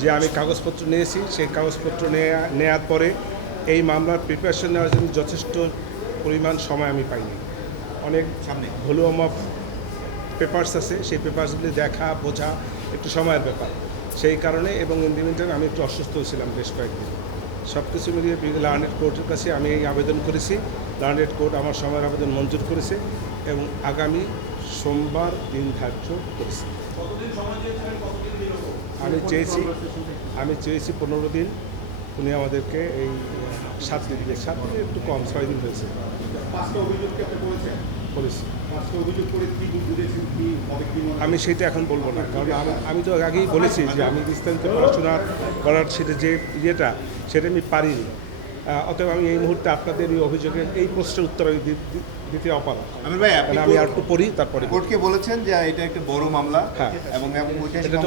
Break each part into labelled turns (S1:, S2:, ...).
S1: যে আমি কাগজপত্র নিয়েছি সেই কাগজপত্র নেয়া নেওয়ার পরে এই মামলার প্রিপারেশন নেওয়ার জন্য যথেষ্ট পরিমাণ সময় আমি পাইনি। অনেক
S2: সামনে।
S1: ভলিউম অফ পেপার্স আছে সেই পেপার্সগুলি দেখা বোঝা একটু সময়ের ব্যাপার। সেই কারণে এবং ইন দি মিনটাইম আমি একটু অসুস্থ ছিলাম বেশ কয়েকদিন। সব কিছু মিলিয়ে লার্নেড কোর্টের কাছে আমি এই আবেদন করেছি। লার্নেড কোর্ট আমার সময়ের আবেদন মঞ্জুর করেছে এবং আগামী সোমবার দিন ধার্য করেছে। আমি চেয়েছি আমি চেয়েছি পনেরো দিন উনি আমাদেরকে এই সাত দিন দিয়ে সাত দিন একটু কম ছয় দিন হয়েছে? আমি সেটা এখন বলব না কারণ আমি আমি তো আগেই বলেছি যে আমি বিস্তারিত পড়াশোনা করার সেটা যে ইয়েটা সেটা আমি পারিনি। অতএব আমি এই মুহূর্তে আপনাদের এই অভিযোগের এই প্রশ্নের উত্তর আমি দি- দি- দিতে
S2: ভাই
S1: আমি আর একটু পড়ি তারপরে
S2: কোর্টকে বলেছেন যে এটা একটা বড় মামলা
S1: হ্যাঁ।
S2: এবং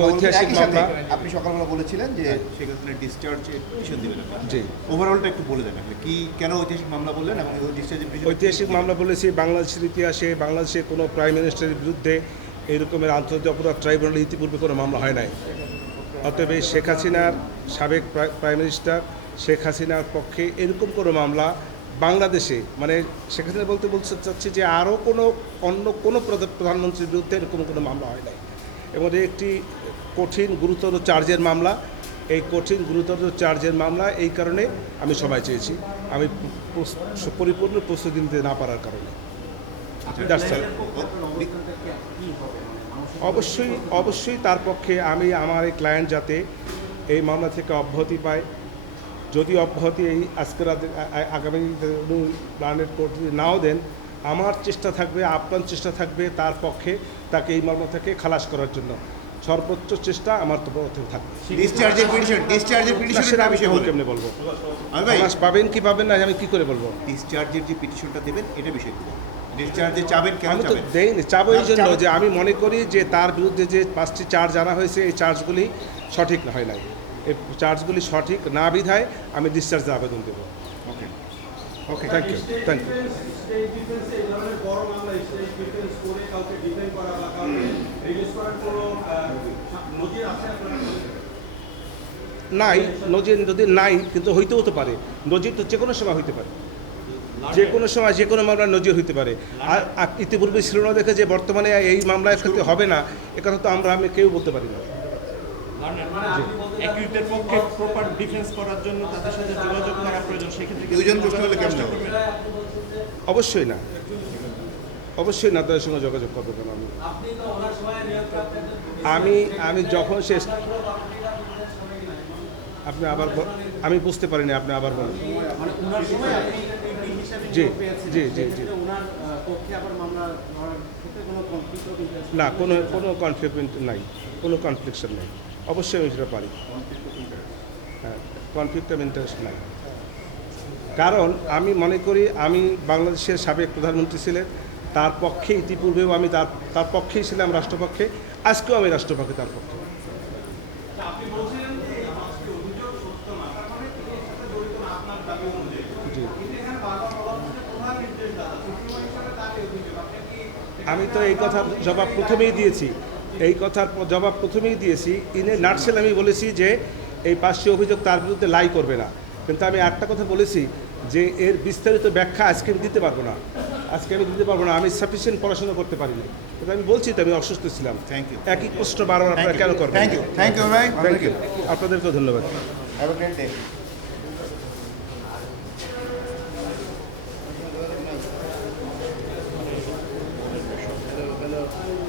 S2: ঐতিহাসিক মামলা। আপনি সকালবেলা বলেছিলেন যে সেক্ষেত্রে ডিসচার্জের পিটিশন দিবেন
S1: জি।
S2: ওভারঅলটা একটু বলে দেন আপনি। কি কেন ঐতিহাসিক মামলা বললেন এবং ডিসচার্জের
S1: ঐতিহাসিক মামলা বলেছি বাংলাদেশের ইতিহাসে বাংলাদেশের কোনো প্রাইম মিনিস্টারের বিরুদ্ধে এরকমের আন্তর্জাতিক অপরাধ ট্রাইব্যুনালে ইতিপূর্বে কোনো মামলা হয় নাই। অতএব এই শেখ হাসিনার সাবেক প্রাইম মিনিস্টার শেখ হাসিনার পক্ষে এরকম কোনো মামলা বাংলাদেশে মানে শেখ হাসিনা বলতে বলতে চাচ্ছি যে আরও কোনো অন্য কোনো প্রধা- প্রধানমন্ত্রীর বিরুদ্ধে এরকম কোনো মামলা হয় নাই। এবং একটি কঠিন গুরুতর চার্জের মামলা। এই কঠিন গুরুতর চার্জের মামলা এই কারণে আমি সবাই চেয়েছি। আমি পরিপূর্ণ প্রস্তুতি নিতে না পারার কারণে। অবশ্যই অবশ্যই তার পক্ষে আমি আমার এই ক্লায়েন্ট যাতে এই মামলা থেকে অব্যাহতি পায়। যদি অব্যাহতি এই আজকের রাতে আগামী প্ল্যানেট কোর্ট যদি নাও দেন আমার চেষ্টা থাকবে আপনার চেষ্টা থাকবে তার পক্ষে তাকে এই মামলা থেকে খালাস করার জন্য। সর্বোচ্চ চেষ্টা আমার তো থাকবে।
S2: ডিসচার্জের পিটিশন বিষয়ে
S1: কেমনে বলব?
S2: আমি ভাই
S1: পাবেন কি পাবেন না আমি কি করে বলব?
S2: ডিসচার্জের যে পিটিশনটা দেবেন এটা বিষয় ডিসচার্জে চাবেন কেন
S1: আমি তো দেইনি চাবো এই জন্য যে আমি মনে করি যে তার বিরুদ্ধে যে পাঁচটি চার্জ আনা হয়েছে এই চার্জগুলি সঠিক না হয় নাই। এই চার্জগুলি সঠিক না বিধায় আমি ডিসচার্জের আবেদন দেবো।
S2: Okay okay
S1: thank you thank you নাই নজির যদি নাই কিন্তু হইতেও তো পারে। নজির তো যে কোনো সময় হইতে পারে। যে কোনো সময় যে কোনো মামলার নজির হইতে পারে। আর ইতিপূর্বে ছিল না দেখে যে বর্তমানে এই মামলায় ক্ষেত্রে হবে না এ কথা তো আমরা আমি কেউ বলতে পারি না।
S3: অ্যাকিউটের পক্ষে প্রপার ডিফেন্স করার জন্য তাদের সাথে যোগাযোগ করা প্রয়োজন সেক্ষেত্রে কি
S2: প্রশ্ন হলে কেমন
S1: অবশ্যই না। অবশ্যই না তাদের সঙ্গে যোগাযোগ করব কেন আমি? আমি আমি যখন শেষ আপনি আবার আমি বুঝতে পারিনি আপনি আবার বলেন।
S4: মানে
S1: জি, জি, জি, জি। না কোনো কোনো কনফ্লিক্ট নাই। কোনো কনফ্লিকশন নেই। অবশ্যই আমি সেটা পারি। হ্যাঁ কনফ্লিক্ট অফ ইন্টারেস্ট নাই। কারণ আমি মনে করি আমি বাংলাদেশের সাবেক প্রধানমন্ত্রী ছিলেন তার পক্ষে ইতিপূর্বেও আমি তার তার পক্ষেই ছিলাম রাষ্ট্রপক্ষে আজকেও আমি রাষ্ট্রপক্ষে তার পক্ষে।
S4: তার মানে
S1: আমি তো এই কথার জবাব প্রথমেই দিয়েছি। এই কথার জবাব প্রথমেই দিয়েছি। ইনে নার্সেল আমি বলেছি যে এই পাঁচটি অভিযোগ তার বিরুদ্ধে লাই করবে না। কিন্তু আমি একটা কথা বলেছি যে এর বিস্তারিত ব্যাখ্যা আজকে আমি দিতে পারব না। আজকে আমি দিতে পারব না আমি সাফিসিয়েন্ট পড়াশোনা করতে পারিনি কিন্তু আমি বলছি তো আমি অসুস্থ ছিলাম।
S2: Thank you.
S1: একই প্রশ্ন বারবার আপনারা কেন করবেন?
S2: থ্যাংক ইউ থ্যাংক ইউ ভাই।
S1: থ্যাংক ইউ আপনাদেরকেও ধন্যবাদ।
S2: Have a great day